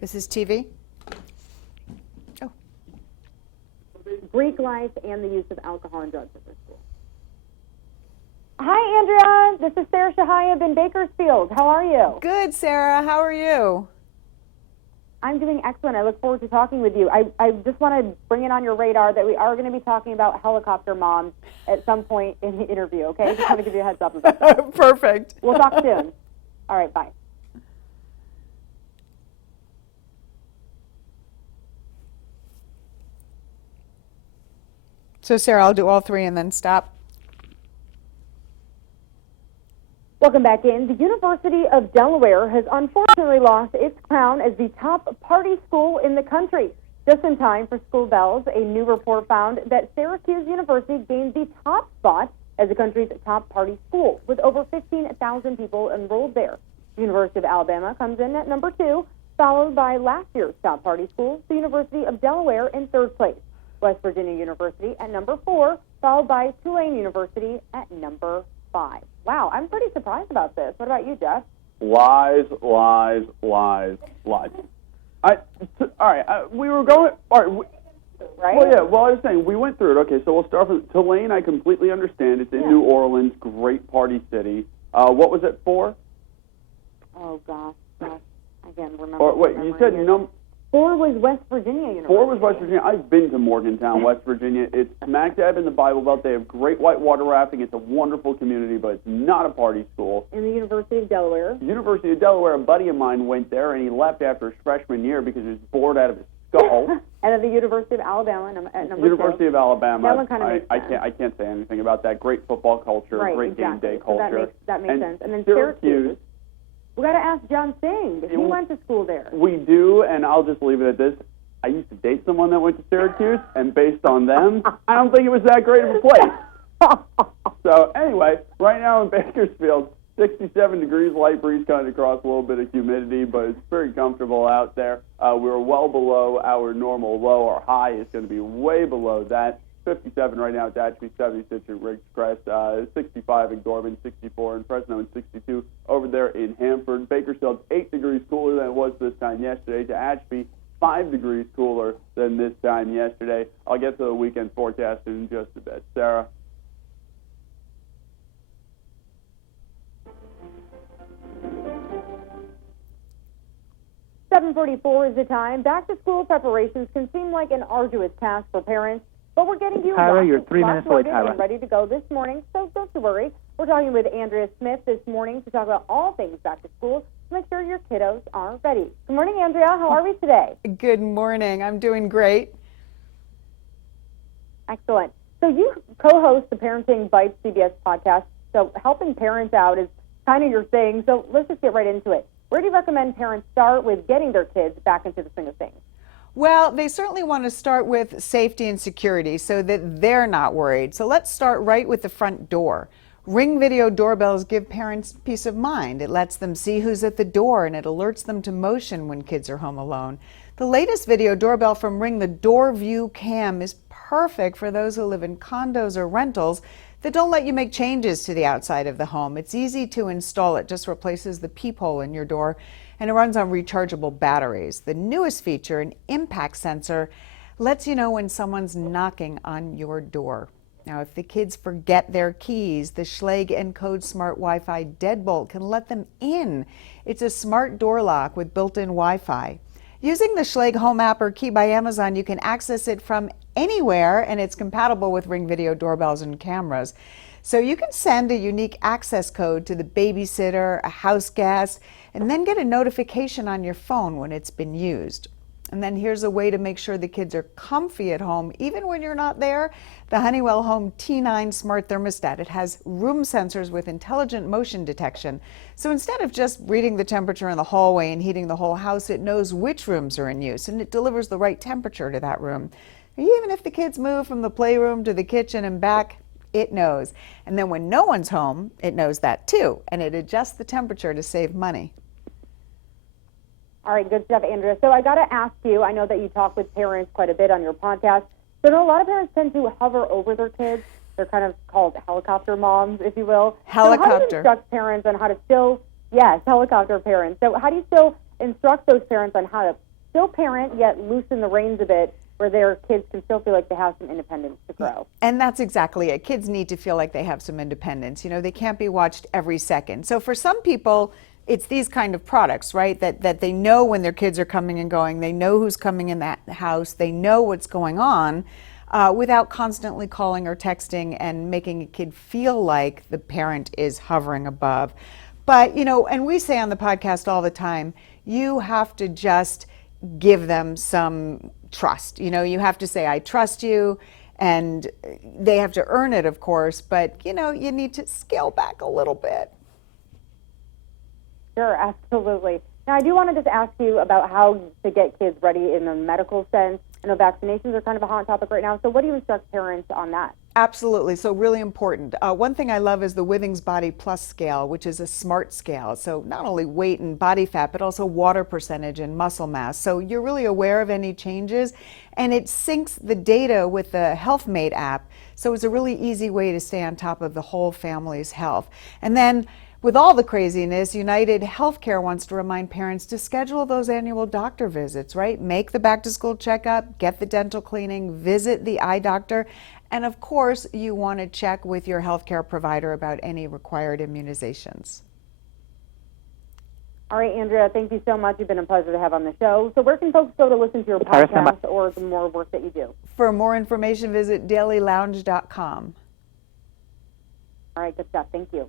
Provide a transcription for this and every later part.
This is TV. Oh. Greek life and the use of alcohol and drugs at their school. Hi, Andrea. This is Sarah Shahayab in Bakersfield. How are you? Good, Sarah. How are you? I'm doing excellent. I look forward to talking with you. I just want to bring it on your radar that we are going to be talking about helicopter moms at some point in the interview, okay? Just want to give you a heads up about that. Perfect. We'll talk soon. All right, bye. So, Sarah, I'll do all three and then stop. Welcome back in. The University of Delaware has unfortunately lost its crown as the top party school in the country. Just in time for school bells, a new report found that Syracuse University gained the top spot as the country's top party school, with over 15,000 people enrolled there. The University of Alabama comes in at number 2, followed by last year's top party school, the University of Delaware, in third place. West Virginia University at number 4, followed by Tulane University at number 5. Wow, I'm pretty surprised about this. What about you, Jeff? Lies, lies, lies, lies. All right, we were going. All right. Right? Well, yeah. Well, I was saying we went through it. Okay, so we'll start with Tulane. I completely understand. It's in New Orleans, great party city. What was it for? Oh gosh. I can't remember. Or wait, you said number. 4 was West Virginia University. 4 was West Virginia. I've been to Morgantown, West Virginia. It's smack dab in the Bible Belt. They have great whitewater rafting. It's a wonderful community, but it's not a party school. In the University of Delaware. University of Delaware, a buddy of mine went there, and he left after his freshman year because he was bored out of his skull. And at the University of Alabama at number University 2. of Alabama. That one kind of makes sense. I can't say anything about that. Great football culture, Right, great exactly. game day culture. So that makes sense. And then Syracuse. We got to ask John Singh. He went to school there. We do, and I'll just leave it at this. I used to date someone that went to Syracuse, and based on them, I don't think it was that great of a place. So anyway, right now in Bakersfield, 67 degrees, light breeze coming across, a little bit of humidity, but it's very comfortable out there. We're well below our normal low. Our high is going to be way below that. 57 right now at Dashby, 76 at Ridgecrest, 65 in Gorman, 64 in Fresno, and 62 over there in Hanford. Bakersfield's 8 degrees cooler than it was this time yesterday. To Ashby, 5 degrees cooler than this time yesterday. I'll get to the weekend forecast in just a bit. Sarah? $7:44 is the time. Back-to-school preparations can seem like an arduous task for parents, but we're getting you Tyra, you're 3 minutes late, Tyra. and ready to go this morning, so don't you worry. We're talking with Andrea Smith this morning to talk about all things back to school to make sure your kiddos are ready. Good morning, Andrea. How are we today? Good morning. I'm doing great. Excellent. So you co-host the Parenting Bites CBS podcast, so helping parents out is kind of your thing, so let's just get right into it. Where do you recommend parents start with getting their kids back into the swing of things? Well, they certainly want to start with safety and security so that they're not worried. So let's start right with the front door. Ring video doorbells give parents peace of mind. It lets them see who's at the door and it alerts them to motion when kids are home alone. The latest video doorbell from Ring, the Door View Cam, is perfect for those who live in condos or rentals that don't let you make changes to the outside of the home. It's easy to install. It just replaces the peephole in your door, and it runs on rechargeable batteries. The newest feature, an impact sensor, lets you know when someone's knocking on your door. Now, if the kids forget their keys, the Schlage Encode Smart Wi-Fi deadbolt can let them in. It's a smart door lock with built-in Wi-Fi. Using the Schlage Home app or Key by Amazon, you can access it from anywhere, and it's compatible with Ring video doorbells and cameras. So you can send a unique access code to the babysitter, a house guest, and then get a notification on your phone when it's been used. And then here's a way to make sure the kids are comfy at home, even when you're not there. The Honeywell Home T9 Smart Thermostat. It has room sensors with intelligent motion detection. So instead of just reading the temperature in the hallway and heating the whole house, it knows which rooms are in use, and it delivers the right temperature to that room. Even if the kids move from the playroom to the kitchen and back, it knows. And then when no one's home, it knows that too, and it adjusts the temperature to save money. All right, good stuff, Andrea. So I got to ask you, I know that you talk with parents quite a bit on your podcast. So I know a lot of parents tend to hover over their kids. They're kind of called helicopter moms, if you will. Helicopter. So how do you instruct parents on how to still, yes, helicopter parents. So how do you still instruct those parents on how to still parent, yet loosen the reins a bit where their kids can still feel like they have some independence to grow. And that's exactly it. Kids need to feel like they have some independence. You know, they can't be watched every second. So for some people, it's these kind of products, right? That they know when their kids are coming and going. They know who's coming in that house. They know what's going on without constantly calling or texting and making a kid feel like the parent is hovering above. But, you know, and we say on the podcast all the time, you have to just give them some trust. You know, you have to say, I trust you. And they have to earn it, of course. But, you know, you need to scale back a little bit. Sure, absolutely. Now, I do want to just ask you about how to get kids ready in the medical sense. I know vaccinations are kind of a hot topic right now. So what do you instruct parents on that? Absolutely. So really important. One thing I love is the Withings Body Plus scale, which is a smart scale. So not only weight and body fat, but also water percentage and muscle mass. So you're really aware of any changes, and it syncs the data with the HealthMate app. So it's a really easy way to stay on top of the whole family's health. And then with all the craziness, United Healthcare wants to remind parents to schedule those annual doctor visits, right? Make the back to school checkup, get the dental cleaning, visit the eye doctor. And of course, you want to check with your healthcare provider about any required immunizations. All right, Andrea, thank you so much. You've been a pleasure to have on the show. So where can folks go to listen to your podcast or the more work that you do? For more information, visit dailylounge.com. All right, good stuff. Thank you.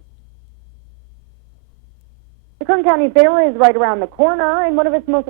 The Kern County Fair is right around the corner, and one of its most